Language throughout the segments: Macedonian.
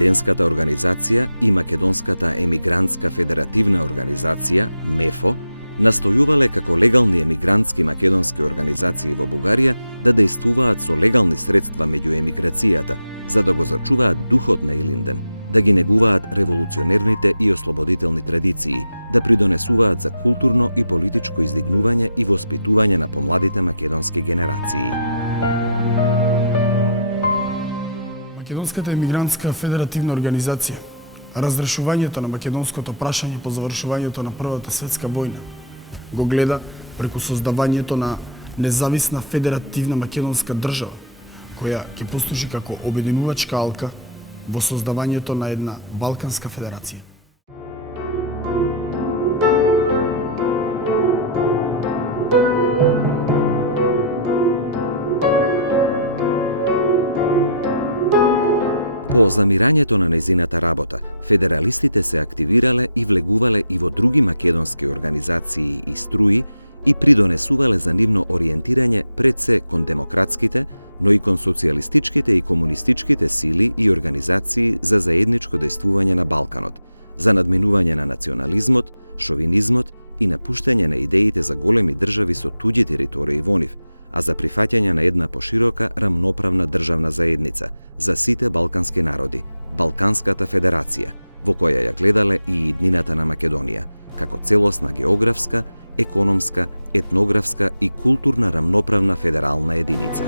Елинденската организација и Македонската емигрантска федеративна организација, МЕФО, настојувале како легални емигрантски македонски организации во Бугарија да дејствуваат со легални средства меѓу емиграцијата, за да го зачуваат духот на Илинден, да ги негуваат револуционерните и ослободителни традиции, да придонесуваат за културно и политичко издигнување и воспитување на помладите македонски генерации. Македонската емигрантска федеративна организација, разрешувањето на македонското прашање по завршувањето на Првата светска војна, го гледа преку создавањето на независна федеративна македонска држава, која ќе послужи како обединувачка алка во создавањето на една Балканска федерација. По замирањето на незината работа, федералистите се активирале и влегувале и во други македонски организации и струи и придонесувале за нивно ориентирање пред се кон демократските, но и кон социјалистичките и комунистичките сили и организации за заедничко дејствување на Балканот, за надминување на национализмот, шовинизмот и напуштање на идеите за големи држави со туѓи територии во нив, а за прифаќање на една поширока рамноправна државна заедница за сите балкански народи, Балканската федерација, во која ја гледале и иднината на Македонија, како целосна географска, економска, етнографска и културна рамноправна федерална единица.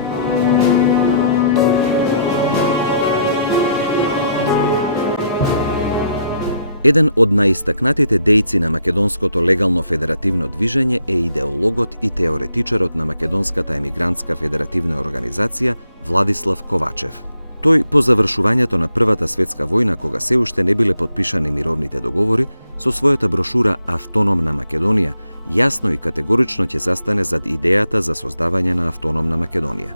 Еден од најистакнатите дејци на македонското легално федеративно движење е идеологот и теоретичарот на Македонската емигрантска федеративна организација Владислав Ковачев. Тој, по завршувањето на Првата светска војна, кога се уште не биле подпишани мировните договори, со својата брошура Автономна Македонија, јасно и категорично ќе застане зад идејата за создавање на автономна Македонија.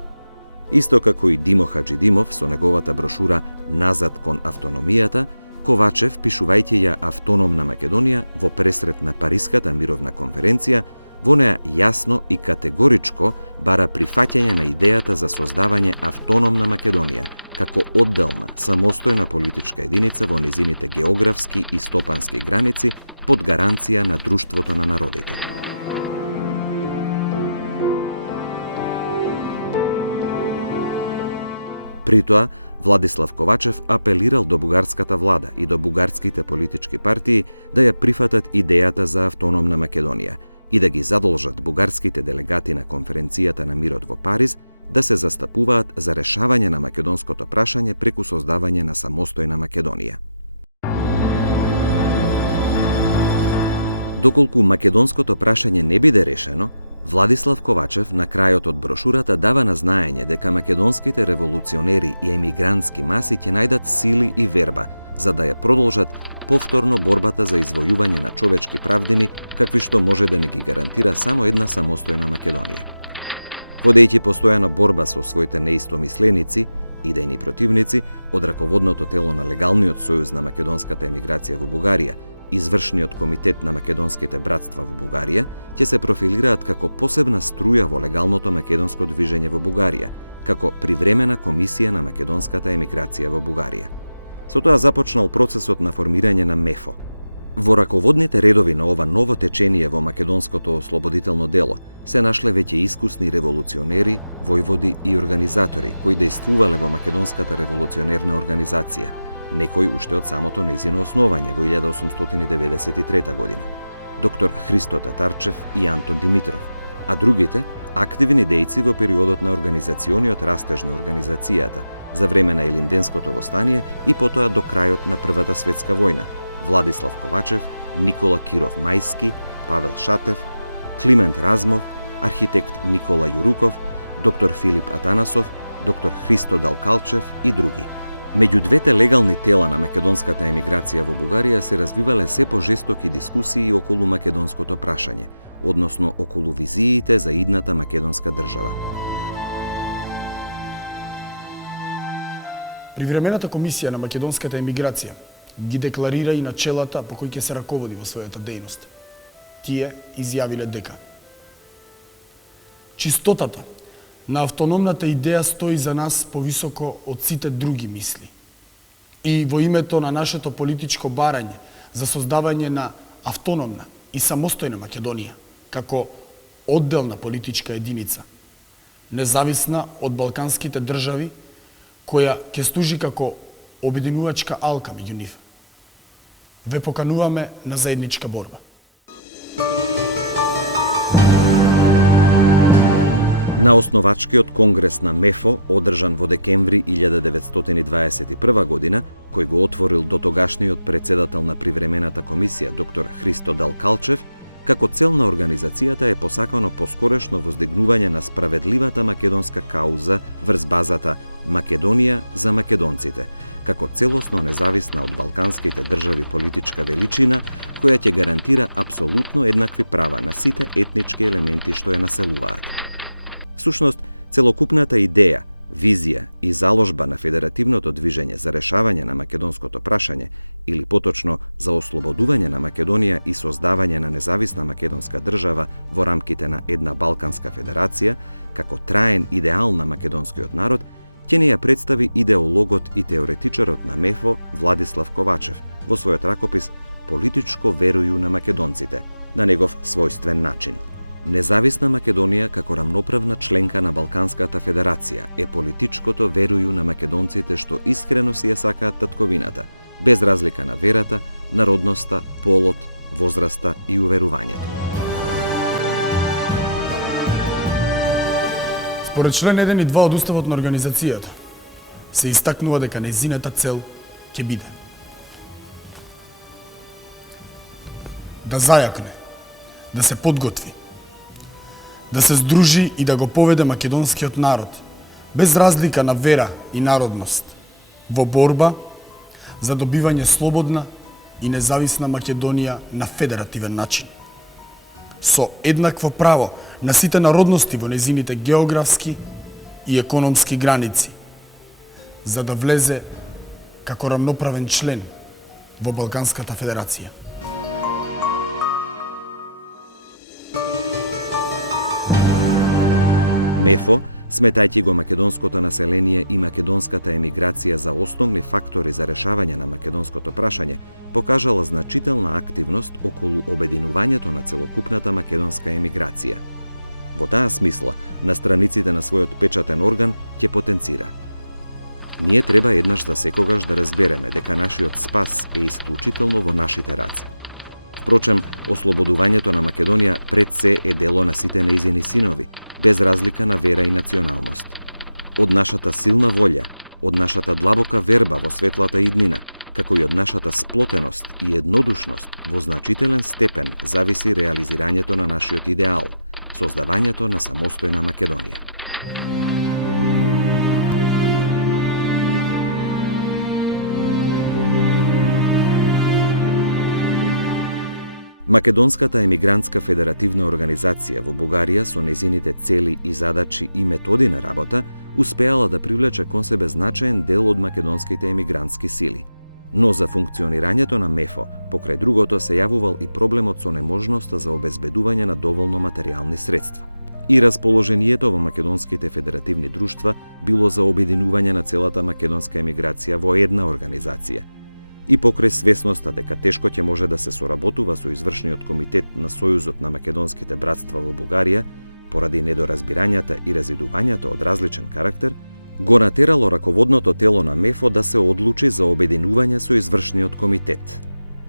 Исто како и Димо Хаџидимов со неговата брошура Назад кон автономијата, Ковачев, пишувајќи ја Автономна Македонија во пресрет на Париската мировна конференција, во неа јасно и категоричко бара прифаќање на идејата за создавање автономна Македонија како одделна, самостојна политичка единица во низините географски и стопански граници под гаранција на друштвото на народите. При тоа, Владислав Ковачев апелирал до бугарската влада и до бугарските политички партии да ја прифатат идејата за автономна Македонија и да ги задолжат бугарските делегати на конференцијата на мирот во Париз да се застапуваат за решавање на македонското прашање преку создавање на самостојна Македонија. Доколку македонското прашање не биде решено, Владислав Ковачев на крајот од брошурата дава на знаење дека македонските револуционери и емигрантски маси ќе најдат сили и верба за да ја продолжат повторно борбата за извојување на човечки правдини, какви што може да не ги гарантира само една самостојна Македонија. Водејќи постојана борба со своите неистомисленици, идејни противници од раководното тело на легалниот сојуз на македонската емиграција во Бугарија, Извршниот комитет на македонските братства во Бугарија, ќе се профилираат како посебна струја во легалното македонско движење во Бугарија, како привремена комисија на македонската емиграција во Бугарија. Со тоа започнал процесот на формирање на МЕФО. Во раководните редови на ова ново течение во македонското ослободително дело се нашле веќе искусни револуционери, војводи и организатори кои дејствувале во македонската револуционерна организација, некои уште од самото нејзино основање во 1893 година. Доктор Христо Татарчев и Антон Димитров, а другите активни дејци во периодот на организациониот растеж на организацијата за време на Илинденското востание и потоа до крајот на Првата светска војна: Владислав Ковачев, Никола Киров Мајски, Павел Шатев, Климент Размов, архитект Никола Јуруков, доктор Филип Атанасов, доктор Христо Далкалчев и други. Меѓу двете легални тела на македонската емиграција во Бугарија се развивале се пожестоки дискусии околу македонското прашање, односно околу визиите за идната македонска држава. Привремената комисија на македонската емиграција ги декларира и начелата по кои ќе се раководи во својата дејност. Тие изјавиле дека чистотата на автономната идеја стои за нас повисоко од сите други мисли. и во името на нашето политичко барање за создавање на автономна и самостојна Македонија, како одделна политичка единица, независна од балканските држави, која ќе служи како обединувачка алка меѓу нив. Ве покануваме на заедничка борба. На основачкиот конгрес на МЕФО, одржан во декември 1921 година, кој го отворил дотогашниот председател на привремената комисија доктор Христо Далкалчев, како цел на организацијата е посакано поскорешно воздигнување на справедливата македонска кауза врз базата Македонија за македонците, како целосно независна од балканските држави политичка величина, која ќе гарантира апсолутно еднакви права на сите етнички елементи што ја населуваат. Всушност, целокупната идеја, визија и заложба на федеративното движење за решавање на македонското прашање, или поточно за ослободување на Македонија и создавање на независна македонска држава во рамките на една Балканска федерација, како траен идеал на македонскиот народ, ќе не ја представи идеологот и теоретичарот на МЕФО Владислав Ковачев во својот ракопис «Политичко верују на македонците» на негов својствен начин. Независна Македонија како рамноправна членка на Балканската федерација е политичкото верују на македонците што искрено си ја сакаат татковината, без разлика на верата, народноста, полот, возраста и уверувањето. Според член 1 и 2 од уставот на организацијата се истакнува дека нејзината цел ќе биде да зајакне, да се подготви, да се здружи и да го поведе македонскиот народ, без разлика на вера и народност, во борба за добивање слободна и независна Македонија на федеративен начин, со еднакво право на сите народности во незините географски и економски граници, за да влезе како рамноправен член во Балканската федерација. МЕФО, сметајќи го македонското население и македонската емиграција за основни фактори за решавање на македонското прашање, покажала значителна активност околу обединувањето на целокупната македонска емиграција. Во таа смисла, на страниците на својот печатен орган ќе потенцира: ние треба еднаш за секогаш да разбереме дека нашиот спас е исклучително во нашите раце. Впрочем, ослободувањето на Македонија пред се е дело на сите нејзини синови, без разлика на вера и националност. Од нашата силна волја, од нашата длабока верба во светлата иднина, како и од нашата сплотеност и еднодушност, во значителен степен зависи реализирањето на нашиот идеал, создавањето на самостојна Македонија. Македонската емигрантска федеративна организација во Бугарија со незините цели и задачи и методи на работа успеала да привлече кон себе значаен дел од македонските емигрантски сили. Но за функционирањето на МЕФО, покрај другото, се јавувал и проблемот со неможноста за обезбедување на доволно материјални средства. И расположението во македонските федеративни друштва било за обединување на целата македонска емиграција во една организација. И покрај свесноста дека тешко ќе може да се соработува со извршниот комитет на Сојузот на македонските братства во Бугарија, поради недоразбирањата и разидувањата од различен карактер, го натерало раководното тело на МЕФО да се одлучи за обединување со извршниот комитет.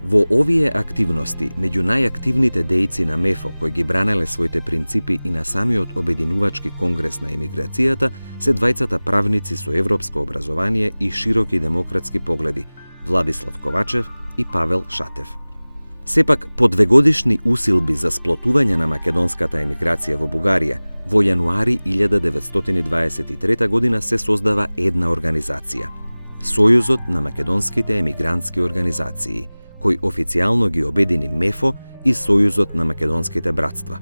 Во овие активности, меѓу најактивните дејци на МЕФО кои ги бранеле своите принципи и на самиот обединувачки конгрес на емиграцијата, се двајцата правници со европско образование и широки демократски погледи, Владислав Ковачев и Павел Шатев. Сепак, по двегодишни усилби за сплотување на македонската емиграција во Бугарија, во јануари 1923 година се создава една организација – Сојузот на македонските емигрантски организации, кој официјално ги обедини МЕФО и Сојузот на македонските братства.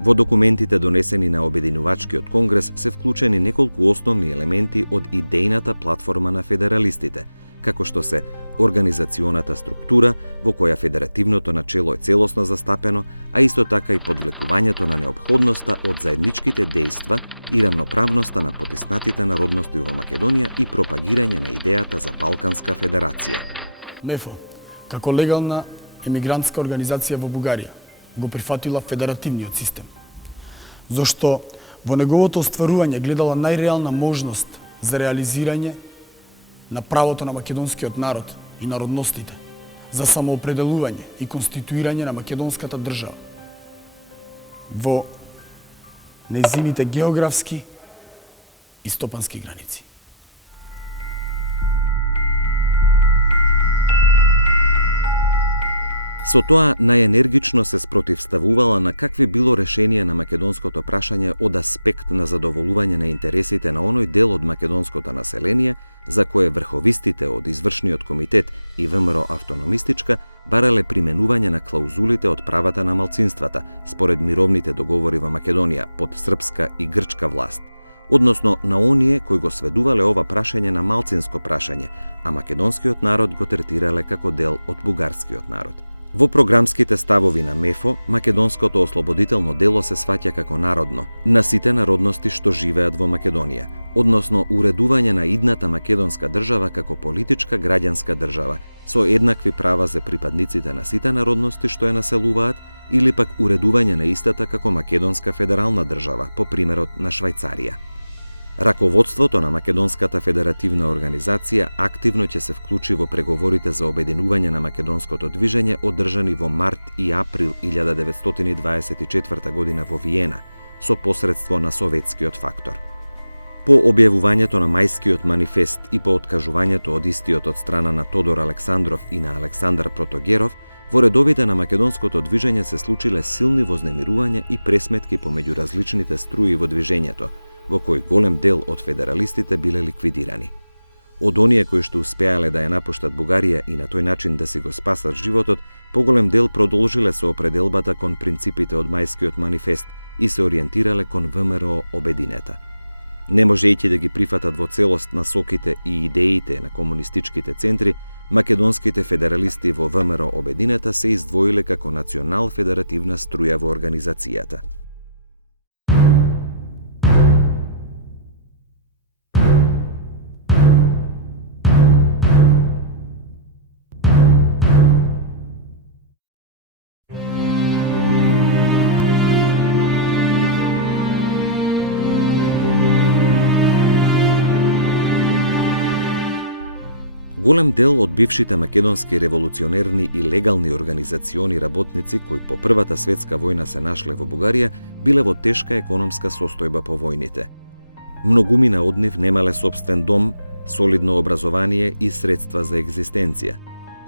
Во документите донесени на Обединувачкиот конгрес се вклучени неколку основни елементи од идејната платформа на федералистите, како што се организационата структура во која федеративното начело е целосно застапено, а исто така и подвлекувањето на неопходноста од заедничките дејства и рамноправноста на потиснатите народности во Македонија и пропагирање на идејата за Балканска федерација. МЕФО, како легална емигрантска организација во Бугарија, го прифатила федеративниот систем, зашто во неговото остварување гледала најреална можност за реализирање на правото на македонскиот народ и народностите за самоопределување и конституирање на македонската држава во нејзините географски и стопански граници. Со тоа најенергично се спротивставувала на какви било решение на македонското прашање од аспект на задоволување на интересите на оној дел од македонското население за кое врховистите од Извршниот комитет и ВМРО Автономистичка барале применување на клаузулите од правата на малцинствата според мировните договори во Македонија под српска и грчка власт, односно на оние кои го сведувале ова прашање на малцинско прашање, а македонскиот народ го третирале како дел од бугарскиот народ. Во програмските ставови на МЕФО, македонското ослободително дело се сваќа како народно, на сите народности што живеат во Македонија, односно уредување на идната македонска држава како политичка граѓанска држава, со еднакви права за припадниците на сите народности што ја населуваат, или пак уредување на истата како македонска федерална држава, по примерот на Швајцарија. Раководството на Македонската федеративна организација активно ќе се вклучи во преговорите за обединување на македонското движење одржани во март и април 1924 година во Виена, со посредство на советскиот фактор. По објавувањето на Мајскиот манифест и по откажувањето од истиот од страна на Тодор Александров и на Александар Протогеров, во редовите на македонското движење се случиле силни вознемирувања и пресметки помеѓу различните струи во движењето, во кој голем дел од федералистите биле ликвидирани. Од оние кои што успеале да ја напуштат Бугарија и на тој начин да си го спасат животот, поголем дел продолжиле со определбата кон принципите од Мајскиот манифест и се ориентирале кон ВМРО Обединета. Не можејќи да ги прифатат во целост насоките и идеите на комунистичките центри, македонските федералисти во ВМРО Обединета се издвоиле како национал-федеративна струја во организацијата. Голем дел од бившите македонски револуционерни и легални организациони работници кои по Првата светска војна се нашле во Бугарија биле во тешка економска состојба по војните. Многумина од нив немале сопствен дом, солидно образование и средства за екзистенција.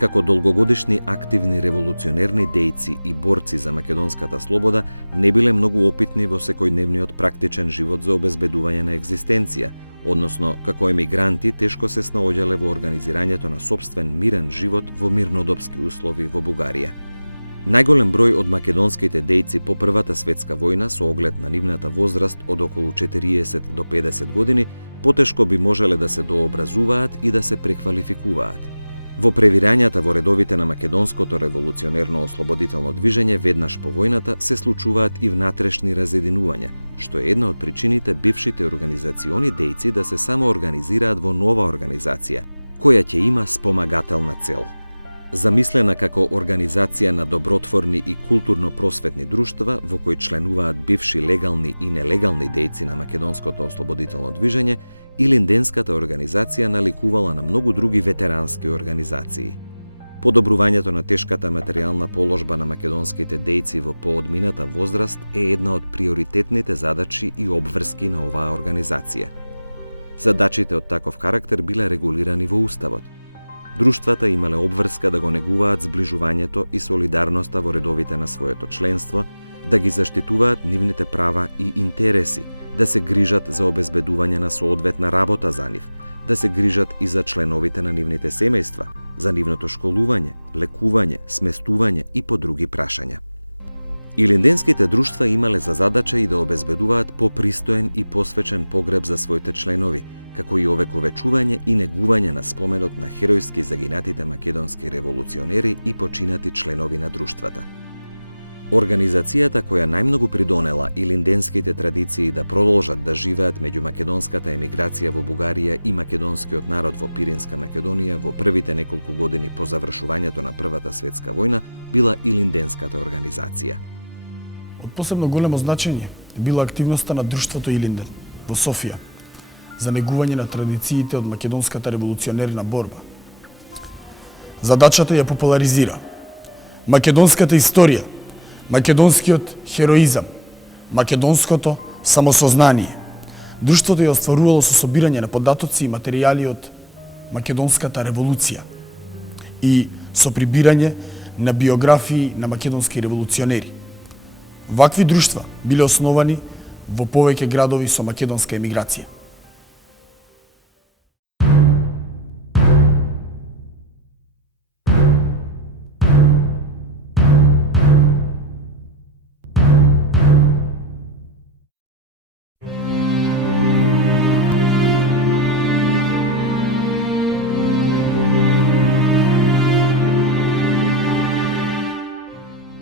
Како долгогодишни активни револуционерни дејци и борци за македонската слобода, не биле многу опитни во секојдневниот практичен живот за обезбедување на екзистенција, односно, како емигранти, тешко се снаоѓале во организирањето на сопствен мирен живот во мирнодопски услови во Бугарија. Најголем број од македонските дејци по Првата светска војна, со оглед на нивната возраст од околу 40 до 50 години, потешко би можеле да се дообразуваат и да се преквалификуваат. Во превирањата во редовите на македонското револуционерно ослободително движење веднаш по војната се случуваат и внатрешни разединувања, што е една од причините бившите организациони дејци да се самоорганизираат во нова организација, која ќе има спомагателна цел. Замислена како организација на добротворни и културно-просветни друштва во кои членуваат бивши легални и нелегални дејци на македонското ослободително движење, Илинденската организација наликувала на многу други ветерански организации. Подобрувањето на тешката материјална положба на македонските дејци во поодмината возраст е една од приоритетните задачи и обврски на оваа организација. Задачите од таков карактер биле регулирани во Уставот. Друштвата имале обврска да го негуваат зближувањето и солидарноста во редовите на своето членство, да ги заштитуваат нивните права и интереси, да се грижат за обезбедување на соодветна работа за нив, да се грижат и за членовите на нивните семејства, за нивното школување, лекување, сместување и по други прашања. Илинденските друштва имале за задача и да обезбедуваат попристоен и посвечен погреб за своите членови, како и овековечување и негување на споменот на херојски загинатите македонски револуционери и починати членови на друштвата. Организацијата која најмногу придонела илинденските традиции да продолжат да живеат меѓу македонската емиграција во Бугарија и македонскиот народ во Пиринска Македонија во првите неколку години по завршувањето на Првата светска војна била илинденската организација. Од посебно големо значење била активноста на друштвото Илинден во Софија за негување на традициите од македонската револуционерна борба. Задачата ја популаризира македонската историја, македонскиот хероизам, македонското самосознание. Друштвото ја остварувало со собирање на податоци и материјали од македонската револуција и со прибирање на биографии на македонски револуционери. Вакви друштва биле основани во повеќе градови со македонска емиграција.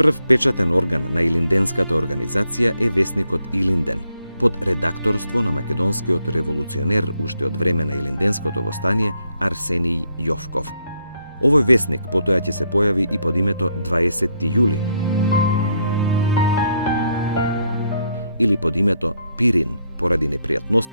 Прв печатен орган на илинденската организација е весникот Илинден, под редакторство на македонскиот револуционер уште од време на илинденското востание Арсениј Јовков. Овој весник потоа ќе се појави и под името 20 јули или под името Пирин поради непријатност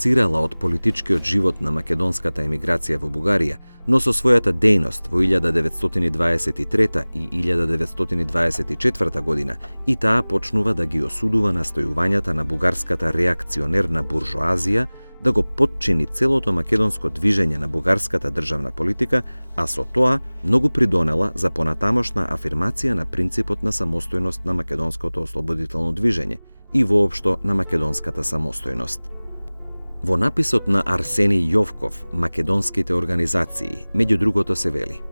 финансирала од политичкиот живот на македонската емиграција во Бугарија, но со својата дејност во 1923 и 1924 година и таа почнува да ги осудува настојувањата на бугарската реакционерна буржоазија да го потчини целото македонско движење на бугарската државна политика, а со тоа многу придонела за понатамошна афирмација на принципот на самостојност на македонското ослободително движење и воопшто на македонската самостојност. Во написот на Арсениј Јовков, македонските организации, меѓу другото се вели: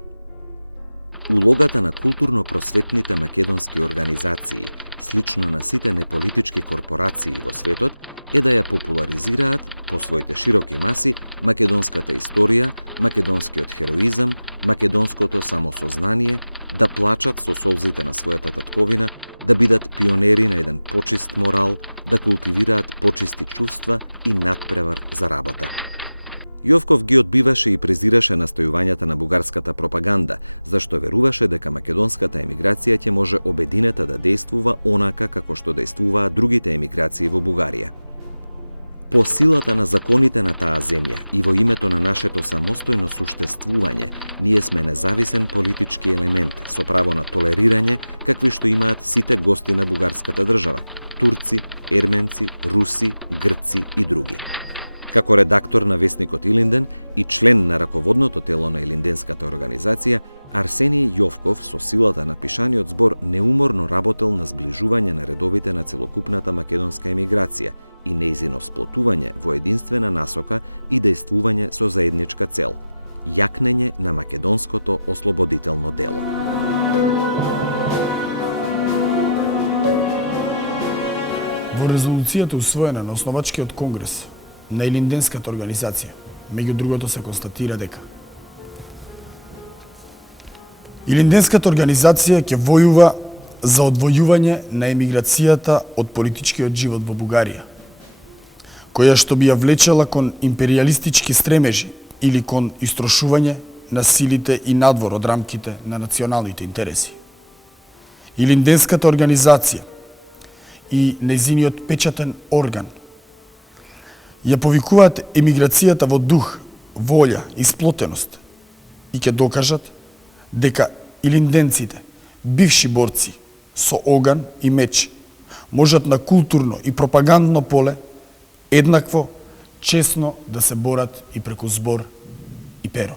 улогата на културно-просветните македонски организации, слично на сите неполитички корпорации во светот, е да ја популаризираат по своите широки маси македонската историја, македонскиот хероизам, македонското самосознание, да плачат со солзите на својата татковина, да бидат пионери на еден почист морал, да култивираат почисти чувства и надпревар за работа. Јовков ги одбиваше и презираше настојувањата на бугарската пропаганда, зашто веруваше дека македонската емиграција ќе може обединета да дејствува онака како што дејствуваат другите емиграции во Бугарија. По силата на законите на таа земја и во името на нашето самостојно суштествување, ние сме независен политички елемент со право на толерирање, какви што имаат сите гости на бугарската држава – турци, ерменци, руси, грци и други. Како редактор на весникот Илинден и член на раководното тело на Илинденската организација, Арсениј Јовков со силата на пишаниот збор неуморно работел на зближување на редовите на целокупната македонска емиграција и нејзино сплотување во единствена насока и дејствување со заедничка цел – јакнење на македонското ослободително дело. Во резолуцијата усвоена на основачкиот конгрес на Илинденската организација, меѓу другото се констатира дека Илинденската организација ќе војува за одвојување на емиграцијата од политичкиот живот во Бугарија, која што би ја влечела кон империалистички стремежи или кон истрошување на силите и надвор од рамките на националните интереси. Илинденската организација и нејзиниот печатен орган ја повикуваат емиграцијата во дух, волја и сплотеност и ќе докажат дека илинденците, бивши борци со оган и меч, можат на културно и пропагандно поле еднакво честно да се борат и преку збор и перо.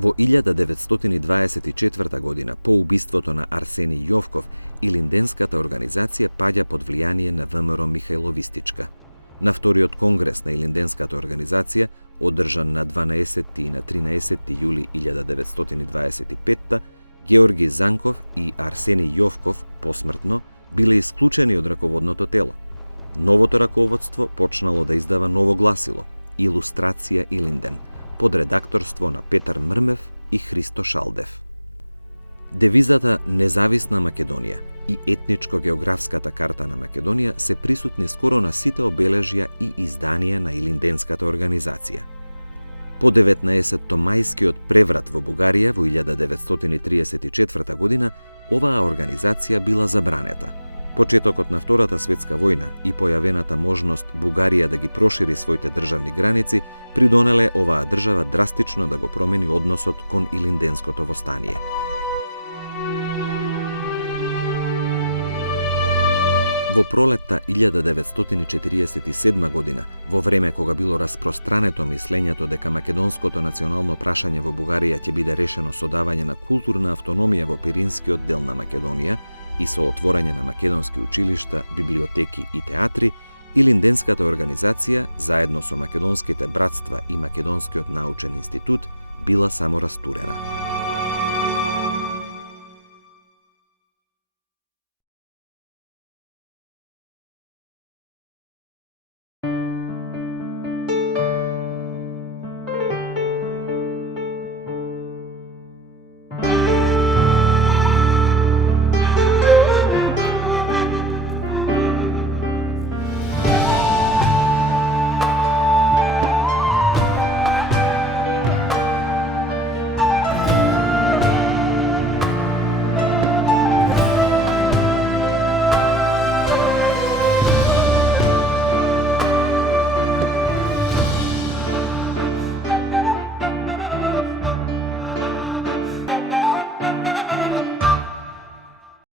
Во 1924 година, по убиството на Арсениј Јовков, Илинденската организација паѓа под влијание на ВМРО Михајловистичка. На вториот конгрес на Илинденската организација, одржан на 12 и на 13 јули 1925, Георги Занков и Арсениј Јовков посмртно биле исклучени од раководното тело. Новото раководство почнало да издава ново гласило – Илустрација Илинден, под редакторство на Петар Мрмев и Христо Шалдев. Девизата Независна Македонија и етничко-географската карта на Македонија се присутни скоро на сите обележја и изданија на Илинденската организација. По 19-то мајскиот преврат во Бугарија во 1934 година, оваа организација била забранета. Почетокот на Втората светска војна и појавената можност Бугарија да ги прошири своите државни граници придонеле оваа држава драстично да го промени односот кон Илинденското востание. Во пролетта 1947 година, во време кога било распространето мислењето дека македонското национално прашање во Бугарија ќе биде решено со давање на културна автономија во Пиринскиот дел на Македонија и со отворање на македонски училишта, библиотеки и театри, Илинденската организација, заедно со македонските братства и Македонскиот научен институт, била само растурена.